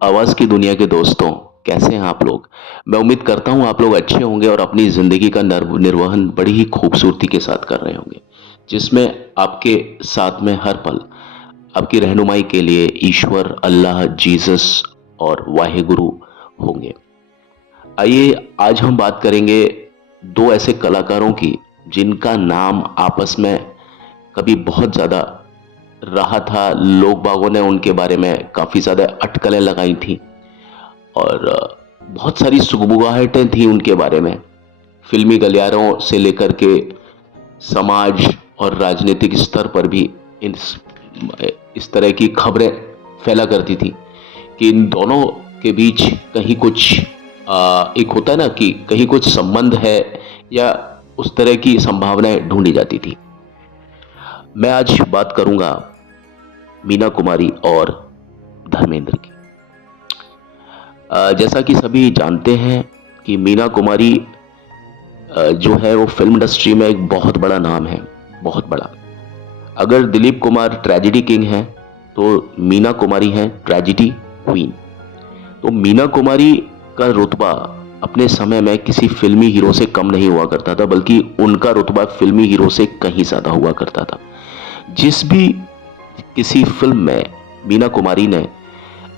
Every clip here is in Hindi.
आवाज़ की दुनिया के दोस्तों, कैसे हैं आप लोग? मैं उम्मीद करता हूँ आप लोग अच्छे होंगे और अपनी ज़िंदगी का निर्वहन बड़ी ही खूबसूरती के साथ कर रहे होंगे, जिसमें आपके साथ में हर पल आपकी रहनुमाई के लिए ईश्वर, अल्लाह, जीसस और वाहेगुरु होंगे। आइए आज हम बात करेंगे 2 ऐसे कलाकारों की जिनका नाम आपस में कभी बहुत ज़्यादा रहा था, लोग बागों ने उनके बारे में काफ़ी ज़्यादा अटकलें लगाई थीं और बहुत सारी सुगबुगाहटें थी उनके बारे में। फ़िल्मी गलियारों से लेकर के समाज और राजनीतिक स्तर पर भी इस तरह की खबरें फैला करती थी कि इन दोनों के बीच कहीं कुछ एक होता है ना कि कहीं कुछ संबंध है या उस तरह की संभावनाएं ढूंढी जाती थी। मैं आज बात करूंगा मीना कुमारी और धर्मेंद्र की। जैसा कि सभी जानते हैं कि मीना कुमारी जो है वो फिल्म इंडस्ट्री में एक बहुत बड़ा नाम है, बहुत बड़ा। अगर दिलीप कुमार ट्रेजेडी किंग हैं तो मीना कुमारी हैं ट्रेजेडी क्वीन। तो मीना कुमारी का रुतबा अपने समय में किसी फिल्मी हीरो से कम नहीं हुआ करता था, बल्कि उनका रुतबा फिल्मी हीरो से कहीं ज़्यादा हुआ करता था। जिस भी किसी फिल्म में मीना कुमारी ने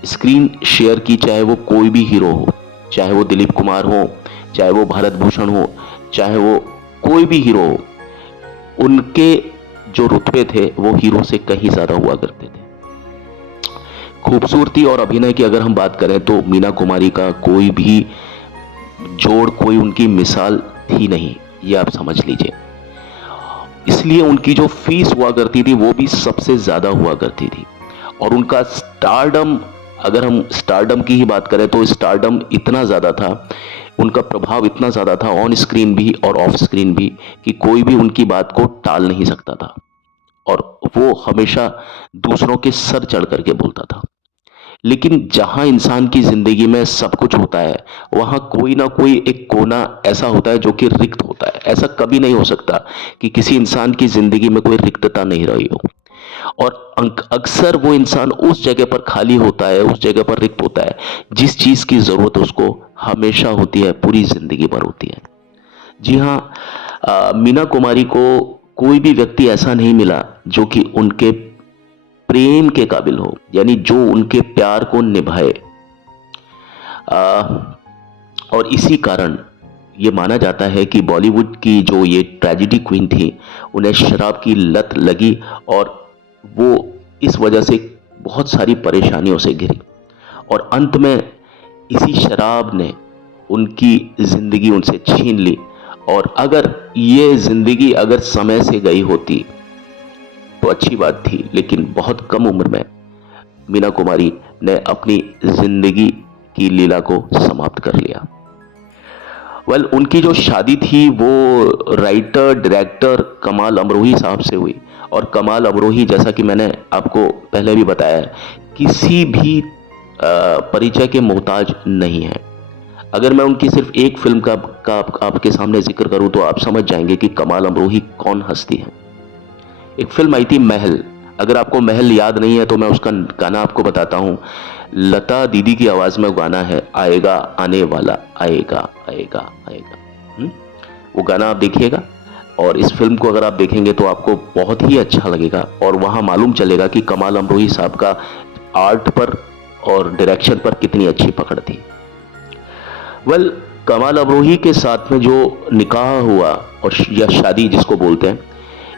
स्क्रीन शेयर की, चाहे वो कोई भी हीरो हो, चाहे वो दिलीप कुमार हो, चाहे वो भारत भूषण हो, चाहे वो कोई भी हीरो हो, उनके जो रुतबे थे वो हीरो से कहीं ज़्यादा हुआ करते थे। खूबसूरती और अभिनय की अगर हम बात करें तो मीना कुमारी का कोई भी जोड़, कोई उनकी मिसाल थी नहीं, ये आप समझ लीजिए। इसलिए उनकी जो फीस हुआ करती थी वो भी सबसे ज़्यादा हुआ करती थी और उनका स्टारडम, अगर हम स्टारडम की ही बात करें तो स्टारडम इतना ज़्यादा था, उनका प्रभाव इतना ज़्यादा था ऑन स्क्रीन भी और ऑफ स्क्रीन भी, कि कोई भी उनकी बात को टाल नहीं सकता था और वो हमेशा दूसरों के सर चढ़ करके बोलता था। लेकिन जहां इंसान की जिंदगी में सब कुछ होता है, वहां कोई ना कोई एक कोना ऐसा होता है जो कि रिक्त होता है। ऐसा कभी नहीं हो सकता कि किसी इंसान की जिंदगी में कोई रिक्तता नहीं रही हो। और अक्सर वो इंसान उस जगह पर खाली होता है, उस जगह पर रिक्त होता है जिस चीज की जरूरत उसको हमेशा होती है, पूरी जिंदगी भर होती है। जी हाँ, मीना कुमारी को कोई भी व्यक्ति ऐसा नहीं मिला जो कि उनके प्रेम के काबिल हो, यानी जो उनके प्यार को निभाए। और इसी कारण ये माना जाता है कि बॉलीवुड की जो ये ट्रेजेडी क्वीन थी, उन्हें शराब की लत लगी और वो इस वजह से बहुत सारी परेशानियों से घिरी और अंत में इसी शराब ने उनकी ज़िंदगी उनसे छीन ली। और अगर ये ज़िंदगी अगर समय से गई होती तो अच्छी बात थी, लेकिन बहुत कम उम्र में मीना कुमारी ने अपनी ज़िंदगी की लीला को समाप्त कर लिया। उनकी जो शादी थी वो राइटर डायरेक्टर कमाल अमरोही साहब से हुई और कमाल अमरोही, जैसा कि मैंने आपको पहले भी बताया, किसी भी परिचय के मोहताज नहीं है। अगर मैं उनकी सिर्फ एक फिल्म का आपके सामने जिक्र करूं तो आप समझ जाएंगे कि कमाल अमरोही कौन हस्ती है। एक फिल्म आई थी महल, अगर आपको महल याद नहीं है तो मैं उसका गाना आपको बताता हूं। लता दीदी की आवाज में गाना है, आएगा आने वाला, आएगा आएगा आएगा। वो गाना आप देखिएगा और इस फिल्म को अगर आप देखेंगे तो आपको बहुत ही अच्छा लगेगा और वहां मालूम चलेगा कि कमाल अमरोही साहब का आर्ट पर और डायरेक्शन पर कितनी अच्छी पकड़ थी। कमाल अमरोही के साथ में जो निकाह हुआ और या शादी जिसको बोलते हैं,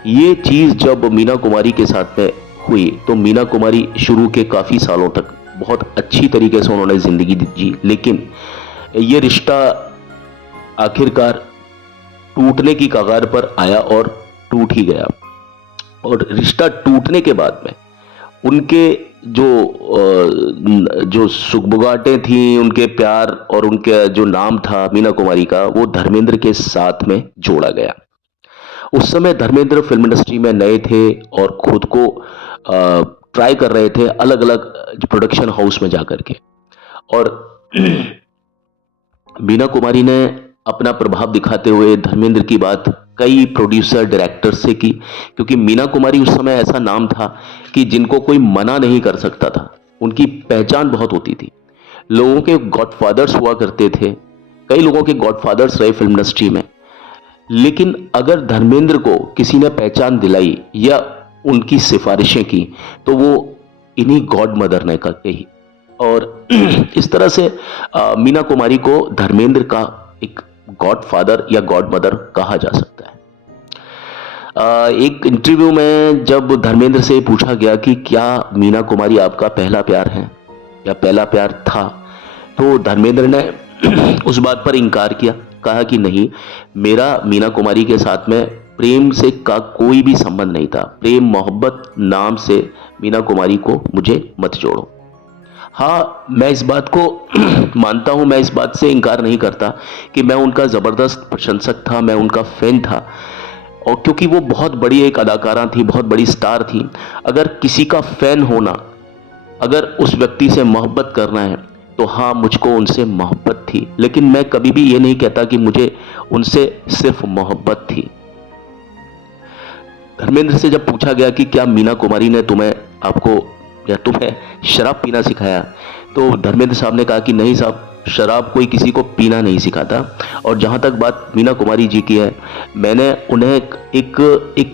ये चीज़ जब मीना कुमारी के साथ में हुई तो मीना कुमारी शुरू के काफ़ी सालों तक बहुत अच्छी तरीके से उन्होंने ज़िंदगी जी, लेकिन ये रिश्ता आखिरकार टूटने की कगार पर आया और टूट ही गया। और रिश्ता टूटने के बाद में उनके जो सुगबुगाहटें थी, उनके प्यार और उनके जो नाम था मीना कुमारी का, वो धर्मेंद्र के साथ में जोड़ा गया। उस समय धर्मेंद्र फिल्म इंडस्ट्री में नए थे और खुद को ट्राई कर रहे थे अलग अलग प्रोडक्शन हाउस में जाकर के। और मीना कुमारी ने अपना प्रभाव दिखाते हुए धर्मेंद्र की बात कई प्रोड्यूसर डायरेक्टर से की, क्योंकि मीना कुमारी उस समय ऐसा नाम था कि जिनको कोई मना नहीं कर सकता था, उनकी पहचान बहुत होती थी। लोगों के गॉडफादर्स हुआ करते थे, कई लोगों के गॉडफादर्स रहे फिल्म इंडस्ट्री में, लेकिन अगर धर्मेंद्र को किसी ने पहचान दिलाई या उनकी सिफारिशें की तो वो इन्हीं गॉड मदर ने कही। और इस तरह से मीना कुमारी को धर्मेंद्र का एक गॉडफादर या गॉड मदर कहा जा सकता है। एक इंटरव्यू में जब धर्मेंद्र से पूछा गया कि क्या मीना कुमारी आपका पहला प्यार है या पहला प्यार था, तो धर्मेंद्र ने उस बात पर इंकार किया, कहा कि नहीं, मेरा मीना कुमारी के साथ में प्रेम से का कोई भी संबंध नहीं था, प्रेम मोहब्बत नाम से मीना कुमारी को मुझे मत जोड़ो। हाँ, मैं इस बात को मानता हूं, मैं इस बात से इंकार नहीं करता कि मैं उनका जबरदस्त प्रशंसक था, मैं उनका फैन था, और क्योंकि वो बहुत बड़ी एक अदाकारा थी, बहुत बड़ी स्टार थी। अगर किसी का फैन होना, अगर उस व्यक्ति से मोहब्बत करना है तो हाँ, मुझको उनसे मोहब्बत थी, लेकिन मैं कभी भी ये नहीं कहता कि मुझे उनसे सिर्फ मोहब्बत थी। धर्मेंद्र से जब पूछा गया कि क्या मीना कुमारी ने तुम्हें शराब पीना सिखाया, तो धर्मेंद्र साहब ने कहा कि नहीं साहब, शराब कोई किसी को पीना नहीं सिखाता। और जहाँ तक बात मीना कुमारी जी की है, मैंने उन्हें एक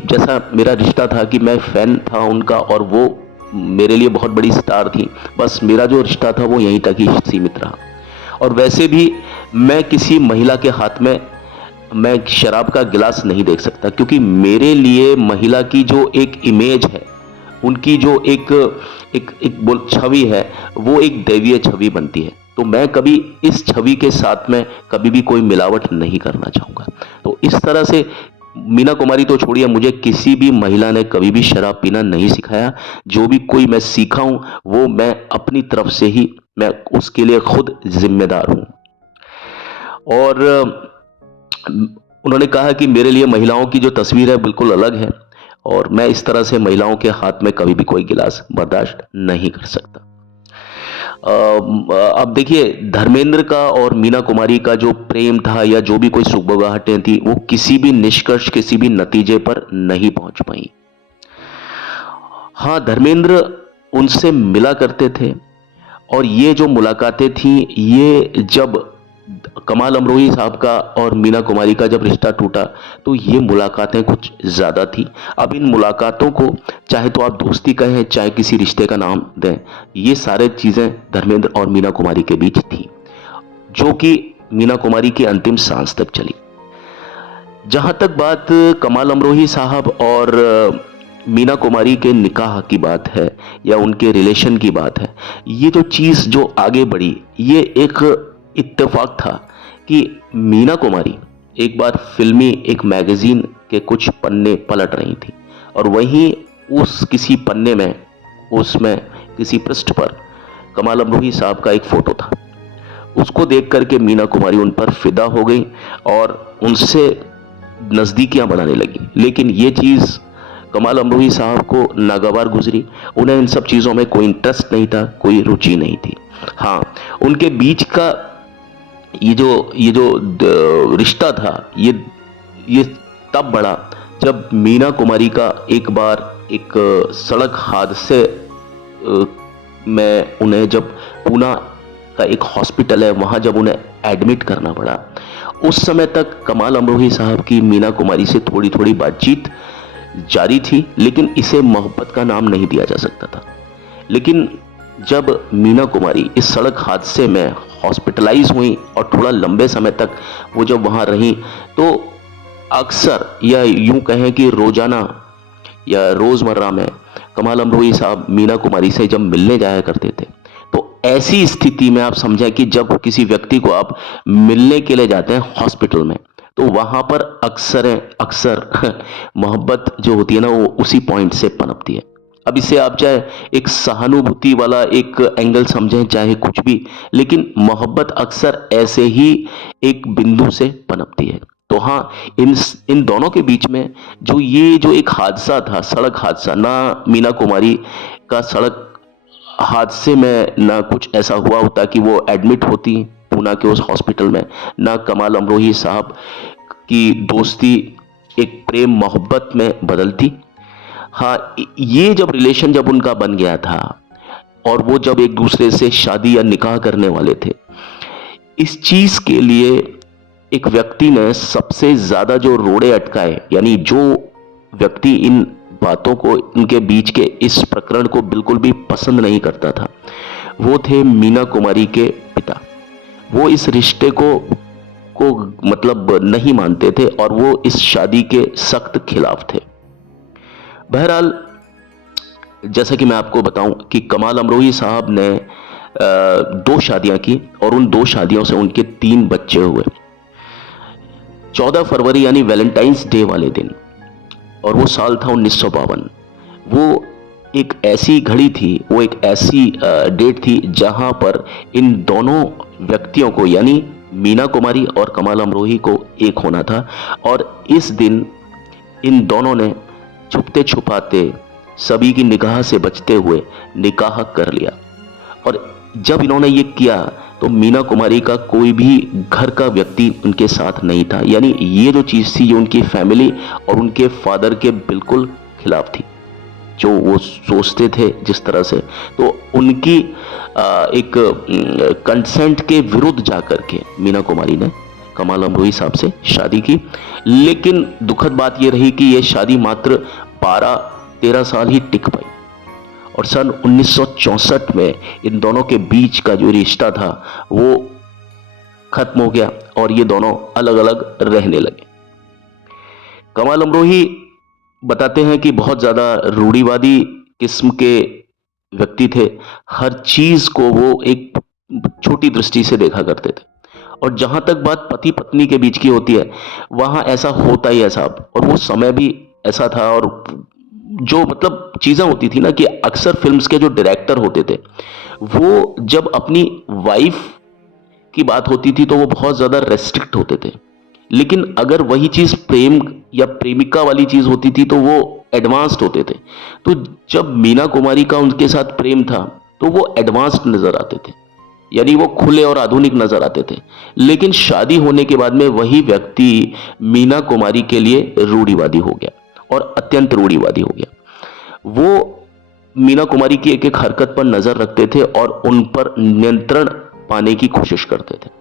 जैसा मेरा रिश्ता था कि मैं फ़ैन था उनका और वो मेरे लिए बहुत बड़ी स्टार थी, बस मेरा जो रिश्ता था वो यहीं तक ही सीमित रहा। और वैसे भी मैं किसी महिला के हाथ में मैं शराब का गिलास नहीं देख सकता, क्योंकि मेरे लिए महिला की जो एक इमेज है, उनकी जो एक छवि है, वो एक दैवीय छवि बनती है। तो मैं कभी इस छवि के साथ में कभी भी कोई मिलावट नहीं करना चाहूँगा। तो इस तरह से मीना कुमारी तो छोड़िए, मुझे किसी भी महिला ने कभी भी शराब पीना नहीं सिखाया। जो भी कोई मैं सीखा हूँ वो मैं अपनी तरफ से ही, मैं उसके लिए खुद जिम्मेदार हूँ। और उन्होंने कहा कि मेरे लिए महिलाओं की जो तस्वीर है बिल्कुल अलग है और मैं इस तरह से महिलाओं के हाथ में कभी भी कोई गिलास बर्दाश्त नहीं कर सकता। अब देखिए, धर्मेंद्र का और मीना कुमारी का जो प्रेम था या जो भी कोई सुगबुगाहटें थी, वो किसी भी निष्कर्ष, किसी भी नतीजे पर नहीं पहुंच पाई। हाँ, धर्मेंद्र उनसे मिला करते थे और ये जो मुलाकातें थी, ये जब कमाल अमरोही साहब का और मीना कुमारी का जब रिश्ता टूटा तो ये मुलाकातें कुछ ज़्यादा थी। अब इन मुलाकातों को चाहे तो आप दोस्ती कहें, चाहे किसी रिश्ते का नाम दें, ये सारे चीज़ें धर्मेंद्र और मीना कुमारी के बीच थी, जो कि मीना कुमारी की अंतिम सांस तक चली। जहाँ तक बात कमाल अमरोही साहब और मीना कुमारी के निकाह की बात है या उनके रिलेशन की बात है, ये जो चीज़ जो आगे बढ़ी, ये एक इत्तेफाक था कि मीना कुमारी एक बार फिल्मी एक मैगजीन के कुछ पन्ने पलट रही थी और वहीं उस किसी पन्ने में, उसमें किसी पृष्ठ पर कमाल अमरोही साहब का एक फोटो था। उसको देख करके मीना कुमारी उन पर फिदा हो गई और उनसे नज़दीकियां बनाने लगी। लेकिन ये चीज़ कमाल अमरोही साहब को नागवार गुजरी, उन्हें इन सब चीज़ों में कोई इंटरेस्ट नहीं था, कोई रुचि नहीं थी। हाँ, उनके बीच का ये जो रिश्ता था, ये तब बढ़ा जब मीना कुमारी का एक बार एक सड़क हादसे में उन्हें, जब पूना का एक हॉस्पिटल है वहाँ जब उन्हें एडमिट करना पड़ा, उस समय तक कमाल अमरोही साहब की मीना कुमारी से थोड़ी थोड़ी बातचीत जारी थी, लेकिन इसे मोहब्बत का नाम नहीं दिया जा सकता था। लेकिन जब मीना कुमारी इस सड़क हादसे में हॉस्पिटलाइज हुई और थोड़ा लंबे समय तक वो जब वहाँ रहीं, तो अक्सर या यूं कहें कि रोजाना या रोज़मर्रा में कमाल अमरोही साहब मीना कुमारी से जब मिलने जाया करते थे, तो ऐसी स्थिति में आप समझें कि जब किसी व्यक्ति को आप मिलने के लिए जाते हैं हॉस्पिटल में, तो वहाँ पर अक्सर मोहब्बत जो होती है ना, वो उसी पॉइंट से पनपती है। अब इसे आप चाहे एक सहानुभूति वाला एक एंगल समझें, चाहे कुछ भी, लेकिन मोहब्बत अक्सर ऐसे ही एक बिंदु से पनपती है। तो हाँ, इन दोनों के बीच में जो एक हादसा था, सड़क हादसा, ना मीना कुमारी का सड़क हादसे में ना कुछ ऐसा हुआ होता कि वो एडमिट होती पूना के उस हॉस्पिटल में, ना कमाल अमरोही साहब की दोस्ती एक प्रेम मोहब्बत में बदलती। हाँ, ये जब रिलेशन जब उनका बन गया था, और वो जब एक दूसरे से शादी या निकाह करने वाले थे, इस चीज के लिए एक व्यक्ति ने सबसे ज्यादा जो रोड़े अटकाए, यानी जो व्यक्ति इन बातों को, इनके बीच के इस प्रकरण को बिल्कुल भी पसंद नहीं करता था, वो थे मीना कुमारी के पिता। वो इस रिश्ते को मतलब नहीं मानते थे और वो इस शादी के सख्त खिलाफ थे। बहरहाल, जैसा कि मैं आपको बताऊं कि कमाल अमरोही साहब ने 2 शादियां की और उन 2 शादियों से उनके 3 बच्चे हुए। 14 फरवरी यानी वैलेंटाइंस डे वाले दिन, और वो साल था 1952। वो एक ऐसी घड़ी थी, वो एक ऐसी डेट थी जहां पर इन दोनों व्यक्तियों को, यानी मीना कुमारी और कमाल अमरोही को एक होना था। और इस दिन इन दोनों ने छुपते छुपाते, सभी की निगाह से बचते हुए निकाह कर लिया। और जब इन्होंने ये किया तो मीना कुमारी का कोई भी घर का व्यक्ति उनके साथ नहीं था, यानी ये जो चीज़ थी, ये उनकी फैमिली और उनके फादर के बिल्कुल खिलाफ थी, जो वो सोचते थे जिस तरह से। तो उनकी एक कंसेंट के विरुद्ध जाकर के मीना कुमारी ने कमाल अमरोही साहब से शादी की। लेकिन दुखद बात यह रही कि यह शादी मात्र 12-13 साल ही टिक पाई, और सन 1964 में इन दोनों के बीच का जो रिश्ता था वो खत्म हो गया और ये दोनों अलग अलग रहने लगे। कमाल अमरोही बताते हैं कि बहुत ज़्यादा रूढ़िवादी किस्म के व्यक्ति थे। हर चीज़ को वो एक छोटी दृष्टि से देखा करते थे, और जहाँ तक बात पति पत्नी के बीच की होती है, वहाँ ऐसा होता ही है साहब। और वो समय भी ऐसा था, और जो मतलब चीज़ें होती थी ना कि अक्सर फिल्म्स के जो डायरेक्टर होते थे, वो जब अपनी वाइफ की बात होती थी तो वो बहुत ज़्यादा रेस्ट्रिक्ट होते थे। लेकिन अगर वही चीज़ प्रेम या प्रेमिका वाली चीज़ होती थी तो वो एडवांस्ड होते थे। तो जब मीना कुमारी का उनके साथ प्रेम था तो वो एडवांस्ड नज़र आते थे, यानी वो खुले और आधुनिक नज़र आते थे। लेकिन शादी होने के बाद में वही व्यक्ति मीना कुमारी के लिए रूढ़िवादी हो गया, और अत्यंत रूढ़िवादी हो गया। वो मीना कुमारी की एक एक हरकत पर नज़र रखते थे और उन पर नियंत्रण पाने की कोशिश करते थे।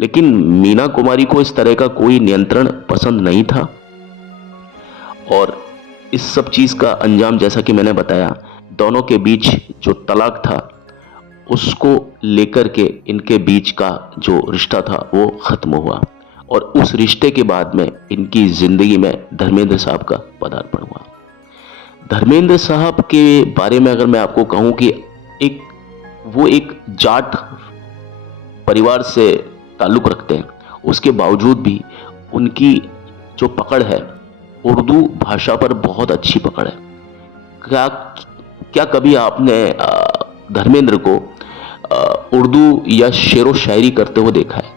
लेकिन मीना कुमारी को इस तरह का कोई नियंत्रण पसंद नहीं था, और इस सब चीज़ का अंजाम, जैसा कि मैंने बताया, दोनों के बीच जो तलाक था उसको लेकर के इनके बीच का जो रिश्ता था वो ख़त्म हुआ। और उस रिश्ते के बाद में इनकी ज़िंदगी में धर्मेंद्र साहब का पदार्पण हुआ। धर्मेंद्र साहब के बारे में अगर मैं आपको कहूं कि वो एक जाट परिवार से ताल्लुक़ रखते हैं, उसके बावजूद भी उनकी जो पकड़ है उर्दू भाषा पर बहुत अच्छी पकड़ है। क्या कभी आपने धर्मेंद्र को उर्दू या शेरो शायरी करते हुए देखा है?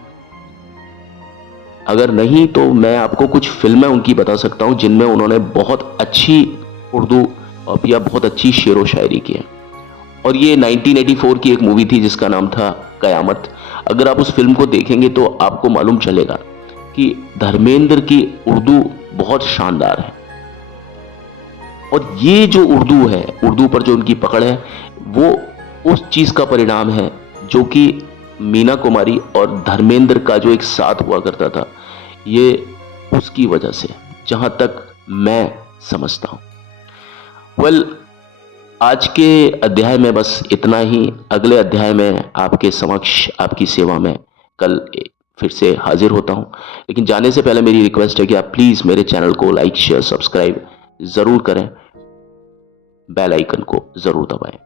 अगर नहीं तो मैं आपको कुछ फिल्में उनकी बता सकता हूं जिनमें उन्होंने बहुत अच्छी उर्दू या बहुत अच्छी शेरो शायरी की है। और ये 1984 की एक मूवी थी जिसका नाम था कयामत। अगर आप उस फिल्म को देखेंगे तो आपको मालूम चलेगा कि धर्मेंद्र की उर्दू बहुत शानदार है। और ये जो उर्दू है, उर्दू पर जो उनकी पकड़ है, वो उस चीज़ का परिणाम है जो कि मीना कुमारी और धर्मेंद्र का जो एक साथ हुआ करता था, ये उसकी वजह से, जहाँ तक मैं समझता हूँ। आज के अध्याय में बस इतना ही। अगले अध्याय में आपके समक्ष, आपकी सेवा में कल फिर से हाजिर होता हूँ। लेकिन जाने से पहले मेरी रिक्वेस्ट है कि आप प्लीज़ मेरे चैनल को लाइक, शेयर, सब्सक्राइब ज़रूर करें, बेल आइकन को ज़रूर दबाएं।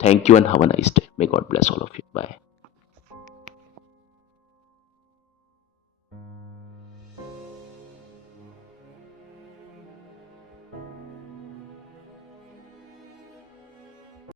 Thank you and have a nice day. May God bless all of you. Bye.